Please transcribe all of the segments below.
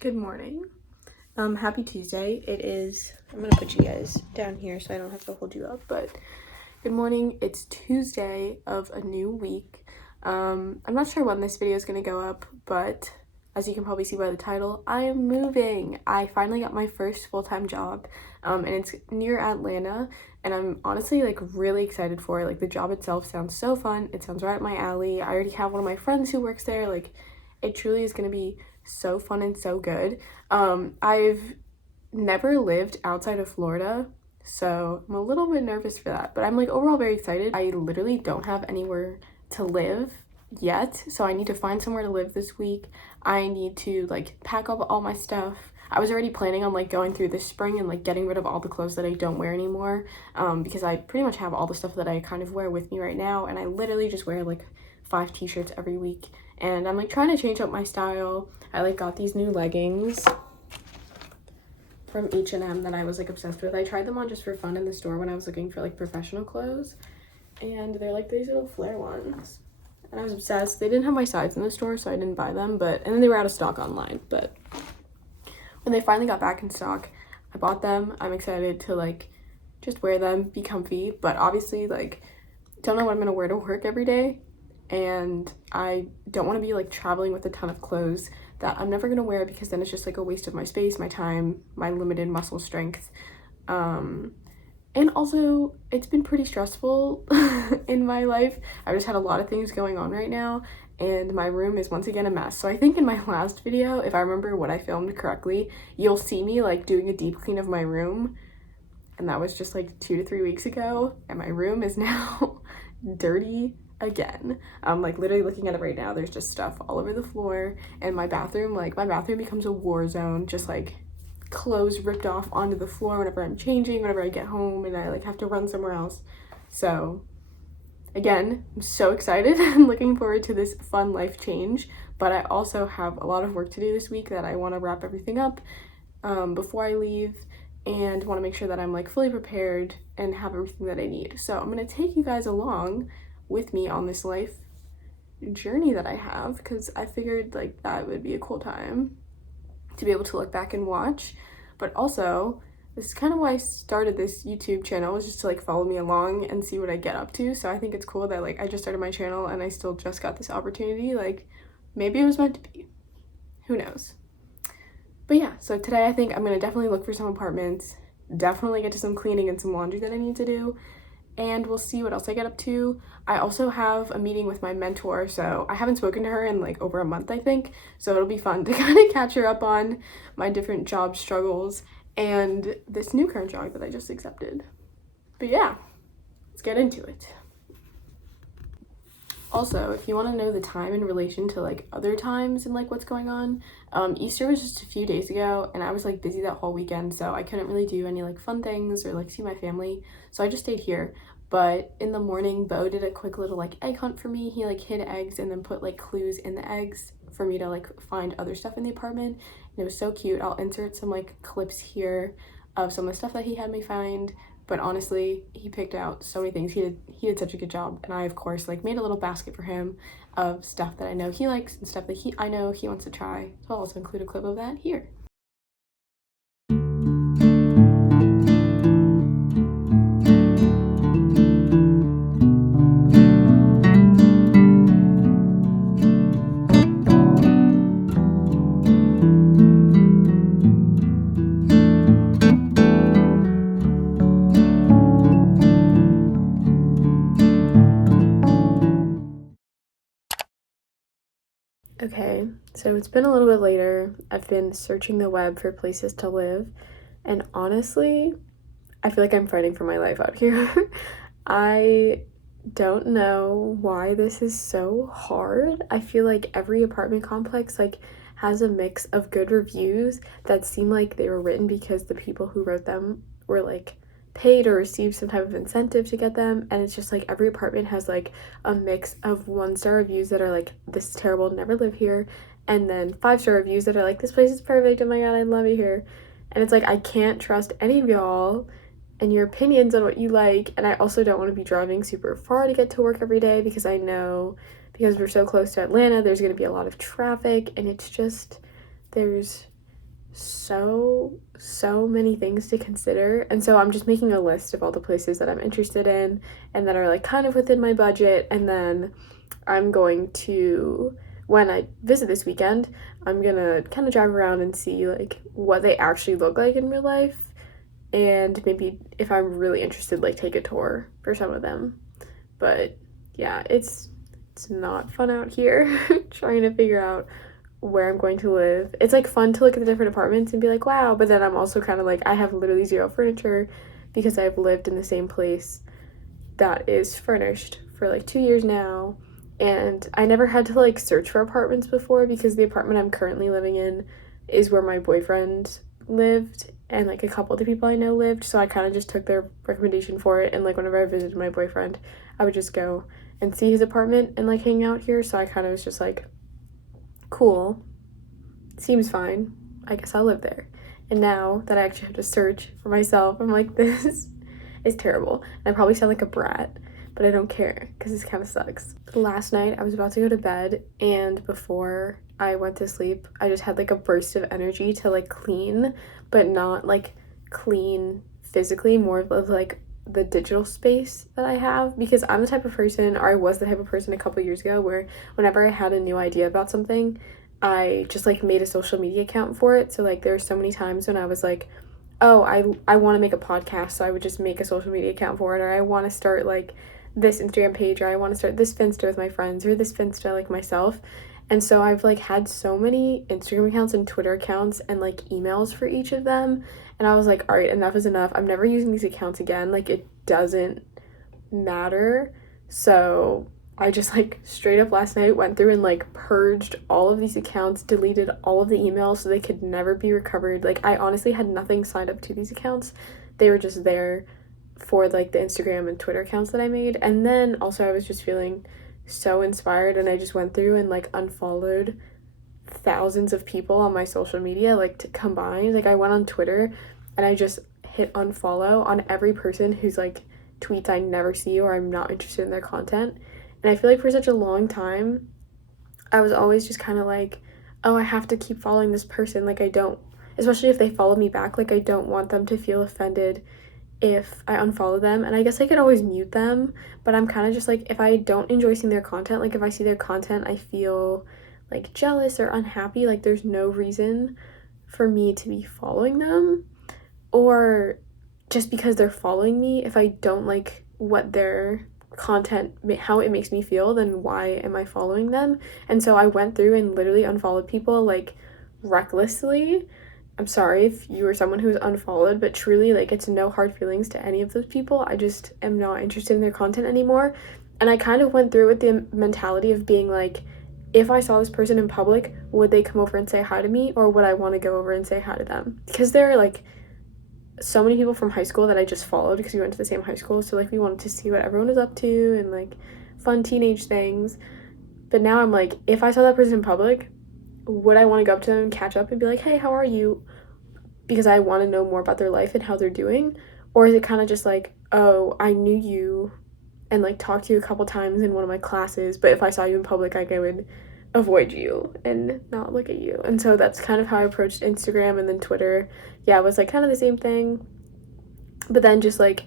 Good morning. Happy Tuesday. It is, I'm gonna put you guys down here so I don't have to hold you up, but good morning. It's Tuesday of a new week. I'm not sure when this video is gonna go up, but as you can probably see by the title, I am moving. I finally got my first full-time job, and it's near Atlanta, and I'm honestly like really excited for it. Like the job itself sounds so fun. It sounds right up my alley. I already have one of my friends who works there. Like it truly is gonna be so fun and so good. I've never lived outside of Florida, so I'm a little bit nervous for that, but I'm like overall very excited. I literally don't have anywhere to live yet, so I need to find somewhere to live this week. I need to like pack up all my stuff. I was already planning on like going through this spring and like getting rid of all the clothes that I don't wear anymore, because I pretty much have all the stuff that I kind of wear with me right now, and I literally just wear like 5 t-shirts every week, and I'm like trying to change up my style. I like got these new leggings from H&M that I was like obsessed with. I tried them on just for fun in the store when I was looking for like professional clothes, and they're like these little flare ones, and I was obsessed. They didn't have my size in the store, so I didn't buy them, and then they were out of stock online, but when they finally got back in stock, I bought them. I'm excited to like just wear them, be comfy, but obviously like don't know what I'm gonna wear to work every day, and I don't want to be like traveling with a ton of clothes that I'm never gonna wear, because then it's just like a waste of my space, my time, my limited muscle strength. And also it's been pretty stressful in my life. I've just had a lot of things going on right now, and my room is once again a mess. So I think in my last video, if I remember what I filmed correctly, you'll see me like doing a deep clean of my room, and that was just like 2 to 3 weeks ago, and my room is now dirty again. I'm like literally looking at it right now. There's just stuff all over the floor, and my bathroom becomes a war zone, just like clothes ripped off onto the floor whenever I'm changing, whenever I get home and I like have to run somewhere else. So again, I'm so excited and looking forward to this fun life change, but I also have a lot of work to do this week that I want to wrap everything up before I leave, and want to make sure that I'm like fully prepared and have everything that I need. So I'm going to take you guys along with me on this life journey that I have, because I figured like that would be a cool time to be able to look back and watch. But also, this is kind of why I started this YouTube channel, was just to like follow me along and see what I get up to. So I think it's cool that like I just started my channel and I still just got this opportunity. Like maybe it was meant to be, who knows. But yeah, so today I think I'm gonna definitely look for some apartments, definitely get to some cleaning and some laundry that I need to do, and we'll see what else I get up to. I also have a meeting with my mentor, so I haven't spoken to her in like over a month, I think, so it'll be fun to kind of catch her up on my different job struggles and this new current job that I just accepted. But yeah, let's get into it. Also, if you want to know the time in relation to like other times and like what's going on, Easter was just a few days ago, and I was like busy that whole weekend, so I couldn't really do any like fun things or like see my family, so I just stayed here. But in the morning, Bo did a quick little like egg hunt for me. He like hid eggs and then put like clues in the eggs for me to like find other stuff in the apartment, and it was so cute. I'll insert some like clips here of some of the stuff that he had me find. But honestly, he picked out so many things. He did such a good job, and I of course like made a little basket for him of stuff that I know he likes and stuff that I know he wants to try. So I'll also include a clip of that here. Okay, so it's been a little bit later. I've been searching the web for places to live, and honestly, I feel like I'm fighting for my life out here. I don't know why this is so hard. I feel like every apartment complex like has a mix of good reviews that seem like they were written because the people who wrote them were like paid or received some type of incentive to get them, and it's just like every apartment has like a mix of 1-star reviews that are like, this is terrible, never live here, and then 5-star reviews that are like, this place is perfect, oh my god, I love it here. And it's like I can't trust any of y'all and your opinions on what you like, and I also don't want to be driving super far to get to work every day, because I know, because we're so close to Atlanta, there's going to be a lot of traffic, and it's just, there's so many things to consider. And so I'm just making a list of all the places that I'm interested in and that are like kind of within my budget. And then I'm going to, when I visit this weekend, I'm gonna kind of drive around and see like what they actually look like in real life, and maybe if I'm really interested, like take a tour for some of them. But yeah, it's not fun out here trying to figure out where I'm going to live. It's like fun to look at the different apartments and be like, wow, but then I'm also kind of like, I have literally zero furniture because I've lived in the same place that is furnished for like 2 years now. And I never had to like search for apartments before because the apartment I'm currently living in is where my boyfriend lived and like a couple of the people I know lived. So I kind of just took their recommendation for it. And like whenever I visited my boyfriend, I would just go and see his apartment and like hang out here. So I kind of was just like, cool, seems fine, I guess I'll live there. And now that I actually have to search for myself, I'm like, this is terrible. And I probably sound like a brat, but I don't care because this kind of sucks. Last night I was about to go to bed, and before I went to sleep, I just had like a burst of energy to like clean, but not like clean physically, more of like the digital space that I have, because I'm the type of person, or I was the type of person a couple years ago, where whenever I had a new idea about something, I just like made a social media account for it. So like there were so many times when I was like, oh, I want to make a podcast, so I would just make a social media account for it, or I want to start like this Instagram page, or I want to start this Finsta with my friends, or this Finsta like myself. And so I've like had so many Instagram accounts and Twitter accounts and like emails for each of them. And I was like, all right, enough is enough. I'm never using these accounts again. Like it doesn't matter. So I just like straight up last night went through and like purged all of these accounts, deleted all of the emails so they could never be recovered. Like I honestly had nothing signed up to these accounts. They were just there for like the Instagram and Twitter accounts that I made. And then also I was just feeling so inspired, and I just went through and like unfollowed thousands of people on my social media, like to combine. Like I went on Twitter and I just hit unfollow on every person who's like tweets I never see or I'm not interested in their content. And I feel like for such a long time I was always just kind of like, oh, I have to keep following this person. Like I don't, especially if they follow me back, like I don't want them to feel offended if I unfollow them. And I guess I could always mute them, but I'm kind of just like, if I don't enjoy seeing their content, like if I see their content I feel like jealous or unhappy, like there's no reason for me to be following them. Or just because they're following me, if I don't like what their content, how it makes me feel, then why am I following them? And so I went through and literally unfollowed people like recklessly. I'm sorry if you were someone who was unfollowed, but truly, like, it's no hard feelings to any of those people. I just am not interested in their content anymore. And I kind of went through with the mentality of being like, if I saw this person in public, would they come over and say hi to me, or would I want to go over and say hi to them? Because there are like so many people from high school that I just followed because we went to the same high school, so like we wanted to see what everyone was up to and like fun teenage things. But now I'm like, if I saw that person in public, would I want to go up to them and catch up and be like, hey, how are you? Because I want to know more about their life and how they're doing? Or is it kind of just like, oh, I knew you and like talked to you a couple times in one of my classes, but if I saw you in public, like I would avoid you and not look at you. And so that's kind of how I approached Instagram. And then Twitter, yeah, it was like kind of the same thing. But then just like,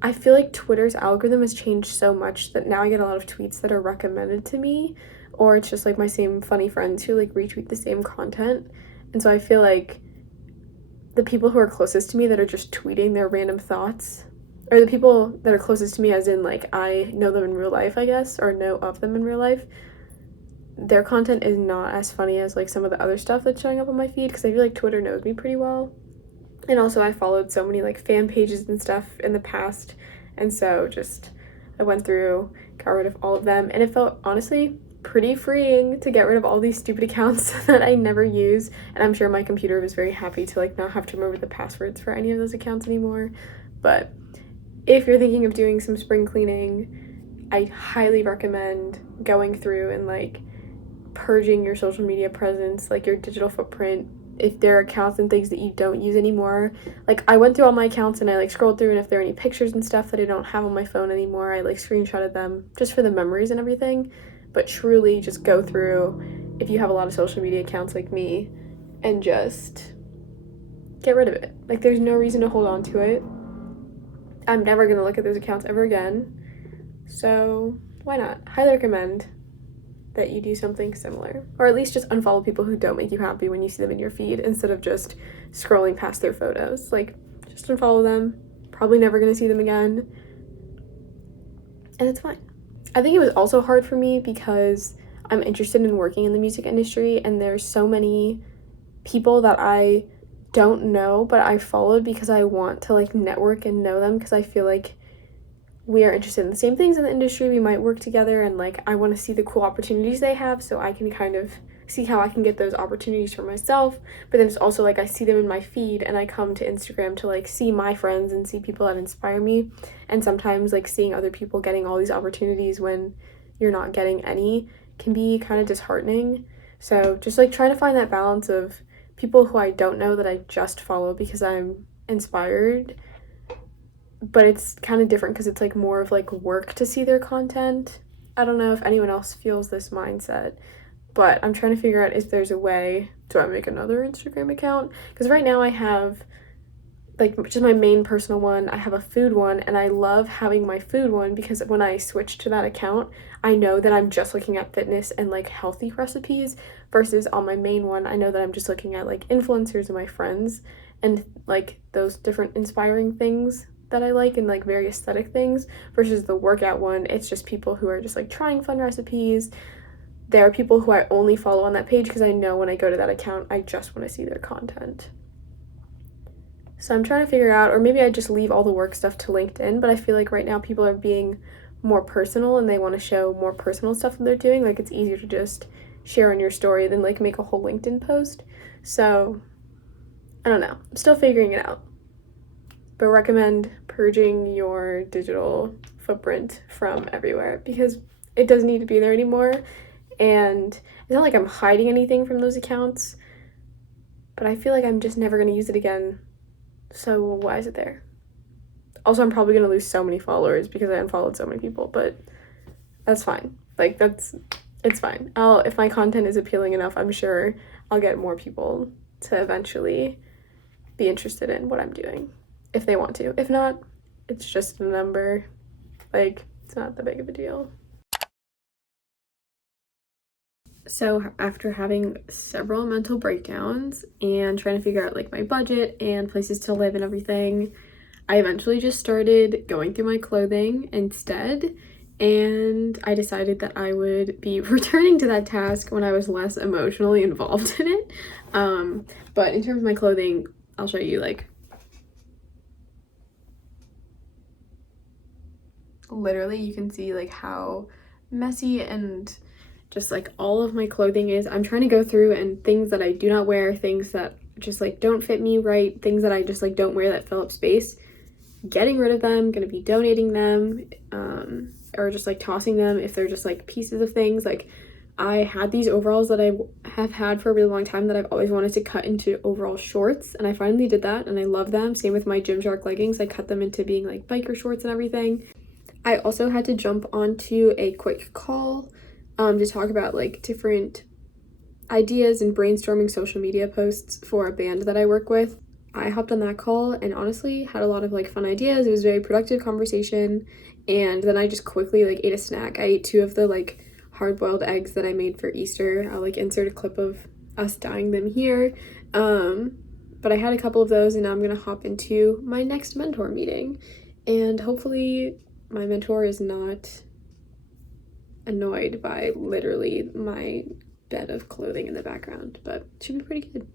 I feel like Twitter's algorithm has changed so much that now I get a lot of tweets that are recommended to me, or it's just like my same funny friends who like retweet the same content. And so I feel like the people who are closest to me that are just tweeting their random thoughts, or the people that are closest to me as in like I know them in real life, I guess, or know of them in real life, their content is not as funny as like some of the other stuff that's showing up on my feed, because I feel like Twitter knows me pretty well. And also I followed so many like fan pages and stuff in the past, and so just I went through, got rid of all of them, and it felt honestly pretty freeing to get rid of all these stupid accounts that I never use. And I'm sure my computer was very happy to like not have to remember the passwords for any of those accounts anymore. But if you're thinking of doing some spring cleaning, I highly recommend going through and like purging your social media presence, like your digital footprint. If there are accounts and things that you don't use anymore, like I went through all my accounts and I like scrolled through, and if there are any pictures and stuff that I don't have on my phone anymore, I like screenshotted them just for the memories and everything. But truly just go through, if you have a lot of social media accounts like me, and just get rid of it. Like, there's no reason to hold on to it. I'm never gonna look at those accounts ever again. So why not? Highly recommend that you do something similar, or at least just unfollow people who don't make you happy when you see them in your feed instead of just scrolling past their photos. Like, just unfollow them. Probably never gonna see them again, and it's fine. I think it was also hard for me because I'm interested in working in the music industry, and there's so many people that I don't know but I followed because I want to like network and know them, because I feel like we are interested in the same things in the industry. We might work together, and like I want to see the cool opportunities they have so I can kind of see how I can get those opportunities for myself. But then it's also like I see them in my feed, and I come to Instagram to like see my friends and see people that inspire me. And sometimes like seeing other people getting all these opportunities when you're not getting any can be kind of disheartening. So just like trying to find that balance of people who I don't know that I just follow because I'm inspired, but it's kind of different because it's like more of like work to see their content. I don't know if anyone else feels this mindset, but I'm trying to figure out if there's a way. Do I make another Instagram account? Because right now I have like just my main personal one. I have a food one, and I love having my food one because when I switch to that account, I know that I'm just looking at fitness and like healthy recipes, versus on my main one, I know that I'm just looking at like influencers and my friends and like those different inspiring things that I like and like very aesthetic things, versus the workout one. It's just people who are just like trying fun recipes. There are people who I only follow on that page because I know when I go to that account, I just want to see their content. So I'm trying to figure out, or maybe I just leave all the work stuff to LinkedIn, but I feel like right now people are being more personal and they want to show more personal stuff that they're doing. Like, it's easier to just share on your story than like make a whole LinkedIn post. So I don't know. I'm still figuring it out. But recommend purging your digital footprint from everywhere because it doesn't need to be there anymore. And it's not like I'm hiding anything from those accounts, but I feel like I'm just never going to use it again. So why is it there? Also, I'm probably going to lose so many followers because I unfollowed so many people, but that's fine. Like, it's fine. If my content is appealing enough, I'm sure I'll get more people to eventually be interested in what I'm doing if they want to. If not, it's just a number. Like, it's not that big of a deal. So after having several mental breakdowns and trying to figure out like my budget and places to live and everything, I eventually just started going through my clothing instead, and I decided that I would be returning to that task when I was less emotionally involved in it. But in terms of my clothing, I'll show you like literally you can see like how messy and just like all of my clothing is. I'm trying to go through and things that I do not wear, things that just like don't fit me right, things that I just like don't wear that fill up space, getting rid of them, gonna be donating them, or just like tossing them if they're just like pieces of things. Like, I had these overalls that I have had for a really long time that I've always wanted to cut into overall shorts, and I finally did that and I love them. Same with my Gymshark leggings. I cut them into being like biker shorts and everything. I also had to jump onto a quick call to talk about like different ideas and brainstorming social media posts for a band that I work with. I hopped on that call and honestly had a lot of like fun ideas. It was a very productive conversation, and then I just quickly like ate a snack. I ate 2 of the like hard-boiled eggs that I made for Easter. I'll like insert a clip of us dyeing them here. But I had a couple of those, and now I'm gonna hop into my next mentor meeting, and hopefully my mentor is not annoyed by literally my bed of clothing in the background, but it should be pretty good.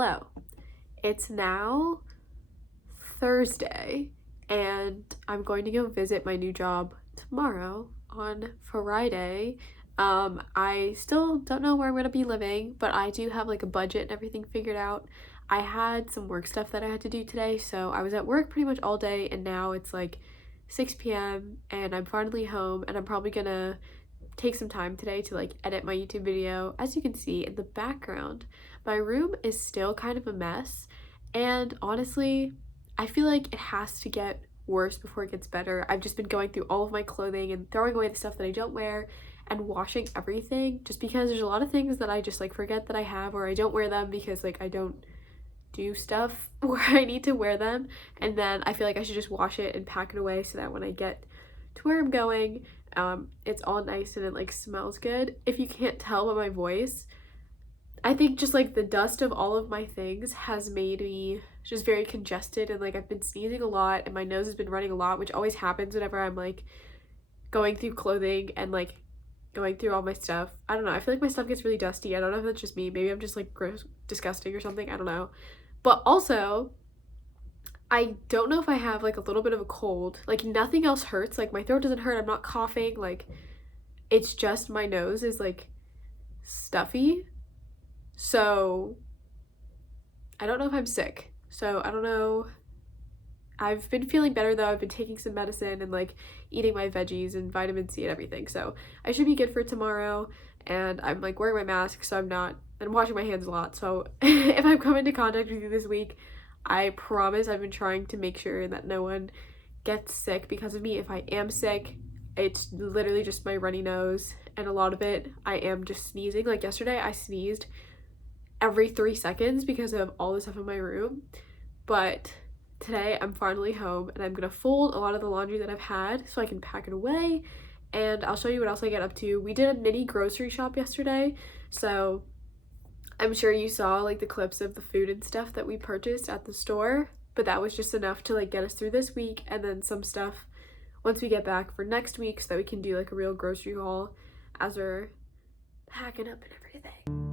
Hello. It's now Thursday, and I'm going to go visit my new job tomorrow on Friday. I still don't know where I'm gonna be living, but I do have like a budget and everything figured out. I had some work stuff that I had to do today, so I was at work pretty much all day, and now it's like 6 p.m. and I'm finally home, and I'm probably gonna take some time today to like edit my YouTube video. As you can see in the background, my room is still kind of a mess, and honestly, I feel like it has to get worse before it gets better. I've just been going through all of my clothing and throwing away the stuff that I don't wear and washing everything, just because there's a lot of things that I just like forget that I have, or I don't wear them because like I don't do stuff where I need to wear them, and then I feel like I should just wash it and pack it away so that when I get to where I'm going, it's all nice and it like smells good. If you can't tell by my voice, I think just like the dust of all of my things has made me just very congested, and like I've been sneezing a lot and my nose has been running a lot, which always happens whenever I'm like going through clothing and like going through all my stuff. I don't know, I feel like my stuff gets really dusty. I don't know if that's just me, maybe I'm just like gross, disgusting or something, I don't know. But also, I don't know if I have like a little bit of a cold. Like nothing else hurts, like my throat doesn't hurt, I'm not coughing, like it's just my nose is like stuffy. So I don't know if I'm sick, so I don't know. I've been feeling better though. I've been taking some medicine and like eating my veggies and vitamin C and everything, so I should be good for tomorrow. And I'm like wearing my mask, so I'm washing my hands a lot, so if I've come into contact with you this week, I promise I've been trying to make sure that no one gets sick because of me. If I am sick, it's literally just my runny nose, and a lot of it I am just sneezing. Like yesterday I sneezed every 3 seconds because of all the stuff in my room. But today I'm finally home, and I'm gonna fold a lot of the laundry that I've had so I can pack it away, and I'll show you what else I get up to. We did a mini grocery shop yesterday, so I'm sure you saw like the clips of the food and stuff that we purchased at the store, but that was just enough to like get us through this week, and then some stuff once we get back for next week so that we can do like a real grocery haul as we're packing up and everything.